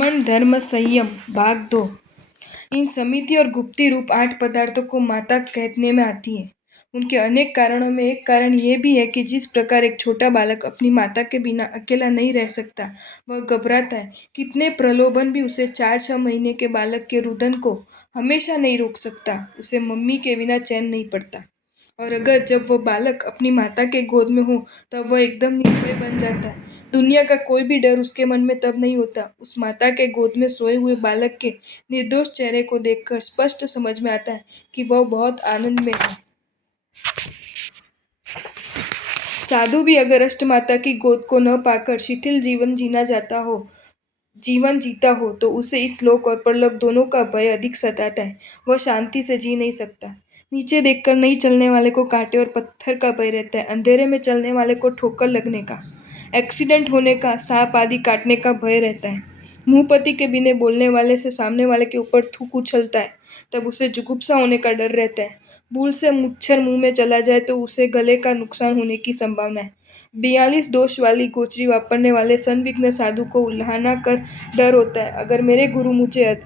ब्राह्मण धर्म संयम भाग 2। इन समिति और गुप्ती रूप 8 पदार्थों को माता कहने में आती है। उनके अनेक कारणों में एक कारण यह भी है कि जिस प्रकार एक छोटा बालक अपनी माता के बिना अकेला नहीं रह सकता, वह घबराता है। कितने प्रलोभन भी उसे 4-6 महीने के बालक के रुदन को हमेशा नहीं रोक सकता। उसे मम्मी के बिना चैन नहीं पड़ता। और अगर जब वो बालक अपनी माता के गोद में हो तब वह एकदम निर्भय बन जाता है। दुनिया का कोई भी डर उसके मन में तब नहीं होता। उस माता के गोद में सोए हुए बालक के निर्दोष चेहरे को देखकर स्पष्ट समझ में आता है कि वह बहुत आनंद में है। साधु भी अगर अष्टमाता की गोद को न पाकर शिथिल जीवन जीता हो तो उसे इस लोक और परलोक दोनों का भय अधिक सताता है। वह शांति से जी नहीं सकता। नीचे देखकर नहीं चलने वाले को कांटे और पत्थर का भय रहता है। अंधेरे में चलने वाले को ठोकर लगने का, एक्सीडेंट होने का, सांप आदि काटने का भय रहता है। मुंहपति के बिना बोलने वाले से सामने वाले के ऊपर थूक उछलता है, तब उसे जुगुप्सा होने का डर रहता है। भूल से मच्छर मुंह में चला जाए तो उसे गले का नुकसान होने की संभावना है। 42 दोष वाली गोचरी वापरने वाले संविघ्न साधु को उल्हाना कर डर होता है। अगर मेरे गुरु मुझे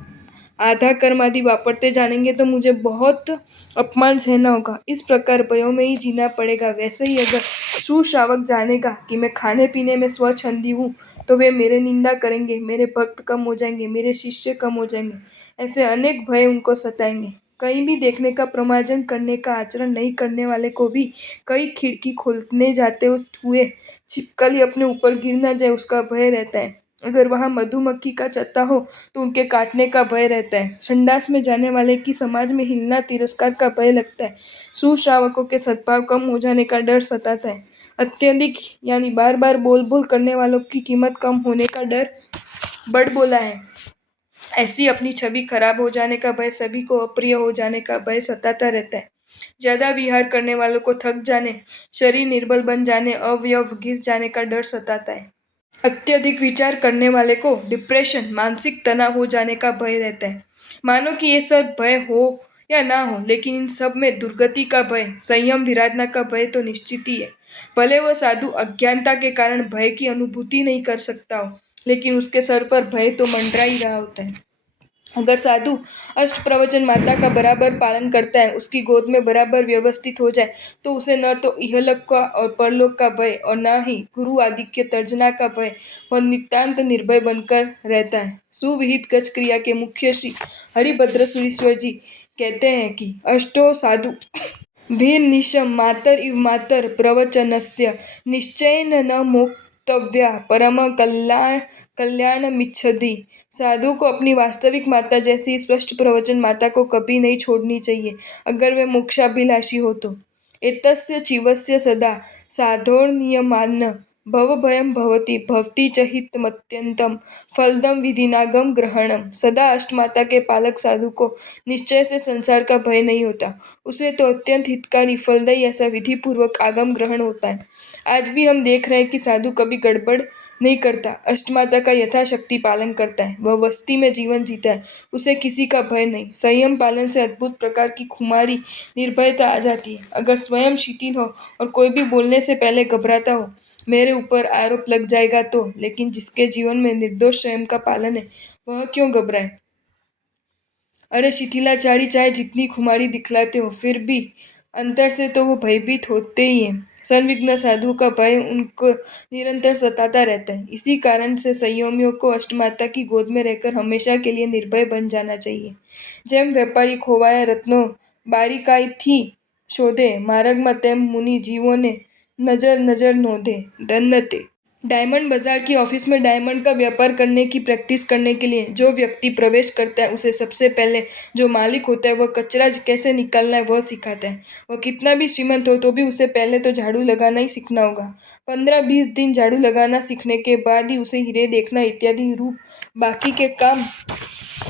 आधा कर्म आदि वापरते जानेंगे तो मुझे बहुत अपमान सहना होगा। इस प्रकार भयों में ही जीना पड़ेगा। वैसे ही अगर सुश्रावक जानेगा कि मैं खाने पीने में स्वच्छंदी हूँ तो वे मेरे निंदा करेंगे, मेरे भक्त कम हो जाएंगे, मेरे शिष्य कम हो जाएंगे। ऐसे अनेक भय उनको सताएंगे। कहीं भी देखने का प्रमार्जन करने का आचरण नहीं करने वाले को भी कई खिड़की खोलने जाते हुए छिपकली अपने ऊपर गिर न जाए उसका भय रहता है। अगर वहां मधुमक्खी का छत्ता हो तो उनके काटने का भय रहता है। संडास में जाने वाले की समाज में हिलना तिरस्कार का भय लगता है। सुश्रावकों के सद्भाव कम हो जाने का डर सताता है। अत्यधिक यानी बार बार बोल बोल करने वालों की कीमत कम होने का डर बढ़ बोला है। ऐसी अपनी छवि खराब हो जाने का भय, सभी को अप्रिय हो जाने का भय सताता रहता है। ज्यादा विहार करने वालों को थक जाने, शरीर निर्बल बन जाने, अवयव घिस जाने का डर सताता है। अत्यधिक विचार करने वाले को डिप्रेशन, मानसिक तनाव हो जाने का भय रहता है। मानो कि ये सब भय हो या ना हो, लेकिन इन सब में दुर्गति का भय, संयम विराधना का भय तो निश्चित ही है। भले वह साधु अज्ञानता के कारण भय की अनुभूति नहीं कर सकता हो, लेकिन उसके सर पर भय तो मंडरा ही रहा होता है। अगर साधु अष्ट प्रवचन माता का बराबर पालन करता है, उसकी गोद में बराबर व्यवस्थित हो जाए, तो उसे न तो इहलोक का और परलोक का भय और न ही गुरु आदि के तर्जना का भय, वह नितांत निर्भय बनकर रहता है। सुविहित गज क्रिया के मुख्य श्री हरिभद्र सुरीश्वर जी कहते हैं कि अष्टो साधु भिर्निशम मातर इव मातर प्रवचनस्य निश्चयेन न मोक्तव्या परम कल्याणमिच्छति। साधु को अपनी वास्तविक माता जैसी स्पष्ट प्रवचन माता को कभी नहीं छोड़नी चाहिए, अगर वे मोक्षाभिलाषी हो तो। एतस्य जीवस्य सदा साधोर्नियमान्न भवभयं भवति भवति च हितमत्यन्तं फलदं विधिनागम ग्रहणम। सदा अष्टमाता के पालक साधु को निश्चय से संसार का भय नहीं होता। उसे तो अत्यंत हितकारी, फलदायी ऐसा विधि पूर्वक आगम ग्रहण होता है। आज भी हम देख रहे हैं कि साधु कभी गड़बड़ नहीं करता, अष्टमाता का यथाशक्ति पालन करता है। वह वस्ती में जीवन जीता है, उसे किसी का भय नहीं। संयम पालन से अद्भुत प्रकार की खुमारी, निर्भयता आ जाती है। अगर स्वयं शिथिल हो और कोई भी बोलने से पहले घबराता हो, मेरे ऊपर आरोप लग जाएगा तो, लेकिन जिसके जीवन में निर्दोष संयम का पालन है, वह क्यों घबराए। अरे शिथिलाचारी चाहे जितनी खुमारी दिखलाते हो, फिर भी अंतर से तो वो भयभीत होते ही हैं। संविघ्न साधु का भय उनको निरंतर सताता रहता है। इसी कारण से संयमियों को अष्टमाता की गोद में रहकर हमेशा के लिए निर्भय बन जाना चाहिए। જેમ વેપારી ખોવાયા રત્નો બારીકાઈથી શોધે, માર્ગમાં તેમ મુનિ જીવોને નજર નજર નોંધે। ધન્ય તે। डायमंड बाजार की ऑफिस में डायमंड का व्यापार करने की प्रैक्टिस करने के लिए जो व्यक्ति प्रवेश करता है, उसे सबसे पहले जो मालिक होता है वह कचरा कैसे निकालना है वह सिखाता है। वह कितना भी श्रीमंत हो तो भी उसे पहले तो झाड़ू लगाना ही सीखना होगा। 15-20 दिन झाड़ू लगाना सीखने के बाद ही उसे हीरे देखना इत्यादि रूप बाकी के काम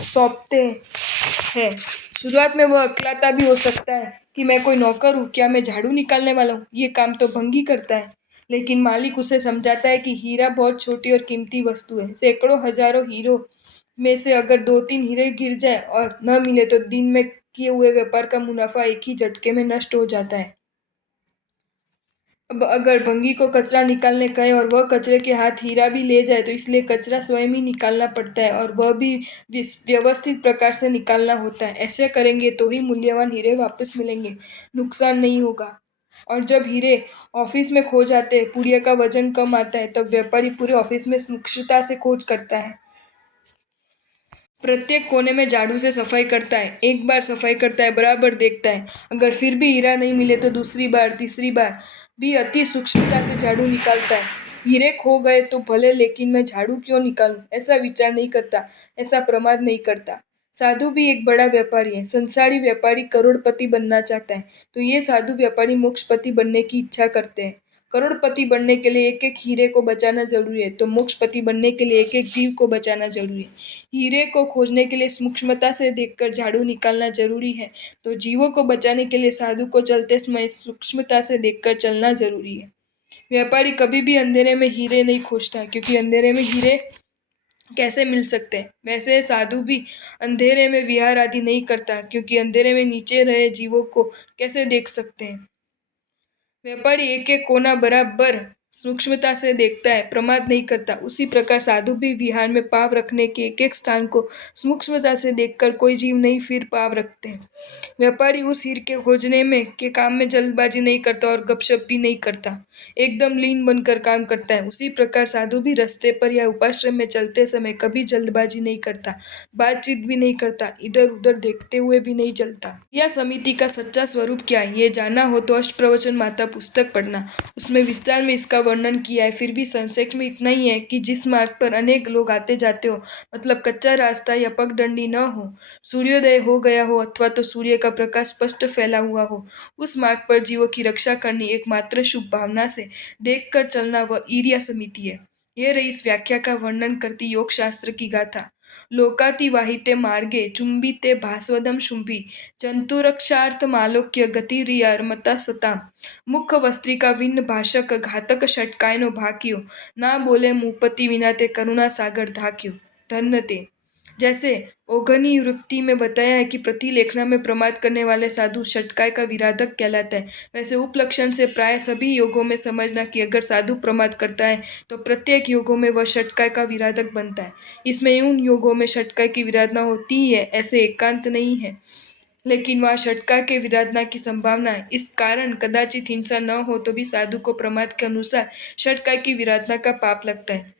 सौंपते हैं। शुरुआत में वह अकलाता भी हो सकता है कि मैं कोई नौकर हूँ, क्या मैं झाड़ू निकालने वाला हूँ, ये काम तो भंगी करता है। लेकिन मालिक उसे समझाता है कि हीरा बहुत छोटी और कीमती वस्तु है। सैकड़ों हजारों हीरों में से अगर 2-3 हीरे गिर जाए और न मिले तो दिन में किए हुए व्यापार का मुनाफा एक ही झटके में नष्ट हो जाता है। अब अगर भंगी को कचरा निकालने कहे और वह कचरे के हाथ हीरा भी ले जाए तो इसलिए कचरा स्वयं ही निकालना पड़ता है और वह भी व्यवस्थित प्रकार से निकालना होता है। ऐसे करेंगे तो ही मूल्यवान हीरे वापस मिलेंगे, नुकसान नहीं होगा। और जब हीरे ऑफिस में खो जाते हैं, पुड़िया का वजन कम आता है, तब व्यापारी पूरे ऑफिस में सूक्ष्मता से खोज करता है। प्रत्येक कोने में झाड़ू से सफाई करता है, एक बार सफाई करता है, बराबर देखता है। अगर फिर भी हीरा नहीं मिले तो दूसरी बार, तीसरी बार भी अति सूक्ष्मता से झाड़ू निकालता है। हीरे खो गए तो भले, लेकिन मैं झाड़ू क्यों निकालूं, ऐसा विचार नहीं करता, ऐसा प्रमाद नहीं करता। साधु भी एक बड़ा व्यापारी है। संसारी व्यापारी करोड़पति बनना चाहता है, तो ये साधु व्यापारी मोक्षपति बनने की इच्छा करते हैं। करोड़पति बनने के लिए एक एक हीरे को बचाना जरूरी है, तो मोक्षपति बनने के लिए एक एक जीव को बचाना जरूरी है। हीरे को खोजने के लिए सूक्ष्मता से देखकर झाड़ू निकालना जरूरी है, तो जीवों को बचाने के लिए साधु को चलते समय सूक्ष्मता से देखकर चलना जरूरी है। व्यापारी कभी भी अंधेरे में हीरे नहीं खोजता, क्योंकि अंधेरे में हीरे कैसे मिल सकते हैं। वैसे साधु भी अंधेरे में विहार आदि नहीं करता, क्योंकि अंधेरे में नीचे रहे जीवों को कैसे देख सकते हैं। व्यापारी एक एक कोना बराबर सूक्ष्मता से देखता है, प्रमाद नहीं करता। उसी प्रकार साधु भी विहार में पाँव रखने के एक एक स्थान को सूक्ष्मता से देखकर कोई जीव नहीं फिर पाँव रखते हैं। व्यापारी उस हीर के खोजने में के काम में जल्दबाजी नहीं करता और गपशप भी नहीं करता, एकदम लीन बनकर काम करता है। उसी प्रकार साधु भी रास्ते पर या उपाश्रम में चलते समय कभी जल्दबाजी नहीं करता, बातचीत भी नहीं करता, इधर उधर देखते हुए भी नहीं चलता। यह समिति का सच्चा स्वरूप क्या है, ये जानना हो तो अष्टप्रवचन माता पुस्तक पढ़ना, उसमें विस्तार में इसका वर्णन किया है। फिर भी संक्षेप में इतना ही है कि जिस मार्ग पर अनेक लोग आते जाते हो, मतलब कच्चा रास्ता या पगडंडी न हो, सूर्योदय हो गया हो अथवा तो सूर्य का प्रकाश स्पष्ट फैला हुआ हो, उस मार्ग पर जीवों की रक्षा करनी एकमात्र शुभ भावना से देखकर चलना वह ईर्या समिति है। ये रही इस व्याख्या का वर्णन करती योग शास्त्र की गाथा। लोकातिवाहिते मार्गे चुंबिते भास्वदम शुंभी जंतुरक्षार्थमालोक्य गतिरियर्मता सताम। मुख वस्त्रिका विन्न भाषक घातक षटकायनो भाक्यो, ना बोले मुपति विना ते करुणा सागर धाक्यो। धन्य ते। जैसे ओघनी युक्ति में बताया है कि प्रतिलेखना में प्रमाद करने वाले साधु षटकाय का विराधक कहलाता है, वैसे उपलक्षण से प्राय सभी योगों में समझना कि अगर साधु प्रमाद करता है तो प्रत्येक योगों में वह षटकाय का विराधक बनता है। इसमें उन योगों में षटकाय की विराधना होती ही है, ऐसे एकांत नहीं है, लेकिन वहाँ षटकाय के विराधना की संभावना है। इस कारण कदाचित हिंसा न हो तो भी साधु को प्रमाद के अनुसार षटकाय की विराधना का पाप लगता है।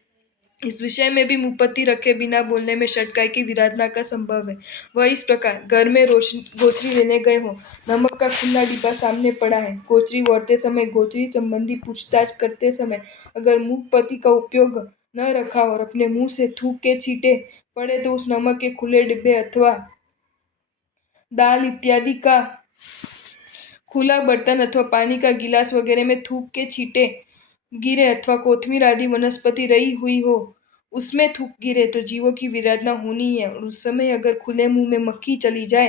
इस विषय में भी मुपत्ति रखे बिना बोलने में षटकाय की विराधना का संभव है। वह इस प्रकार, घर में गोचरी लेने गए हो, नमक का खुला डिब्बा सामने पड़ा है, गोचरी ओढ़ते समय गोचरी संबंधी पूछताछ करते समय अगर मुपत्ति का उपयोग न रखा और अपने मुंह से थूक के छींटे पड़े तो उस नमक के खुले डिब्बे अथवा दाल इत्यादि का खुला बर्तन अथवा पानी का गिलास वगैरह में थूक के छींटे गिरे अथवा कोथमीर आदि वनस्पति रही हुई हो, उसमें थूक गिरे तो जीवों की विराधना होनी ही है। और उस समय अगर खुले मुंह में मक्खी चली जाए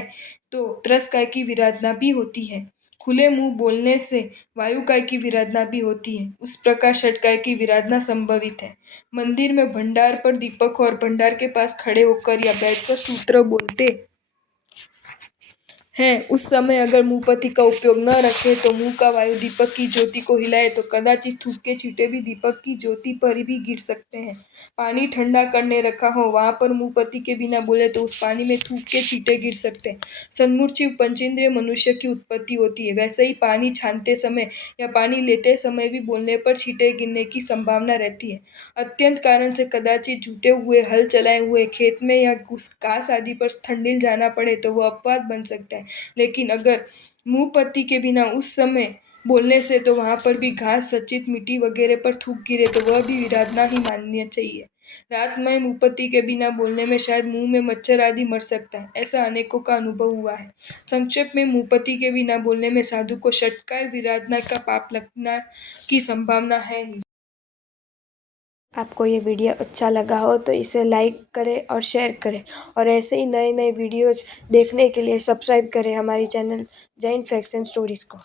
तो त्रस्काय की विराधना भी होती है। खुले मुंह बोलने से वायुकाय की विराधना भी होती है। उस प्रकार षटकाय की विराधना संभवित है। मंदिर में भंडार पर दीपक और भंडार के पास खड़े होकर या बैठकर सूत्र बोलते है, उस समय अगर मुंहपत्ती का उपयोग न रखे तो मुंह का वायु दीपक की ज्योति को हिलाए तो कदाचित थूक के छींटे भी दीपक की ज्योति पर भी गिर सकते हैं। पानी ठंडा करने रखा हो, वहां पर मुंहपत्ती के बिना बोले तो उस पानी में थूक के छींटे गिर सकते हैं। सन्मूर्छित पंचेंद्रिय मनुष्य की उत्पत्ति होती है। वैसे ही पानी छानते समय या पानी लेते समय भी बोलने पर छींटे गिरने की संभावना रहती है। अत्यंत कारण से कदाचित जूते हुए, हल चलाए हुए खेत में या घास आदि पर ठंडिल जाना पड़े तो वह अपवाद बन सकता है। लेकिन अगर मुंहपत्ती के बिना उस समय बोलने से तो वहां पर भी घास, सचित मिट्टी वगैरह पर थूक गिरे तो वह भी विराधना ही माननी चाहिए। रात में मुंहपत्ती के बिना बोलने में शायद मुंह में मच्छर आदि मर सकता है, ऐसा अनेकों का अनुभव हुआ है। संक्षेप में मुंहपत्ती के बिना बोलने में साधु को षटकाय विराधना का पाप लगना की संभावना है ही। आपको ये वीडियो अच्छा लगा हो तो इसे लाइक करें और शेयर करें, और ऐसे ही नए नए वीडियोज़ देखने के लिए सब्सक्राइब करें हमारी channel Jain facts and stories को।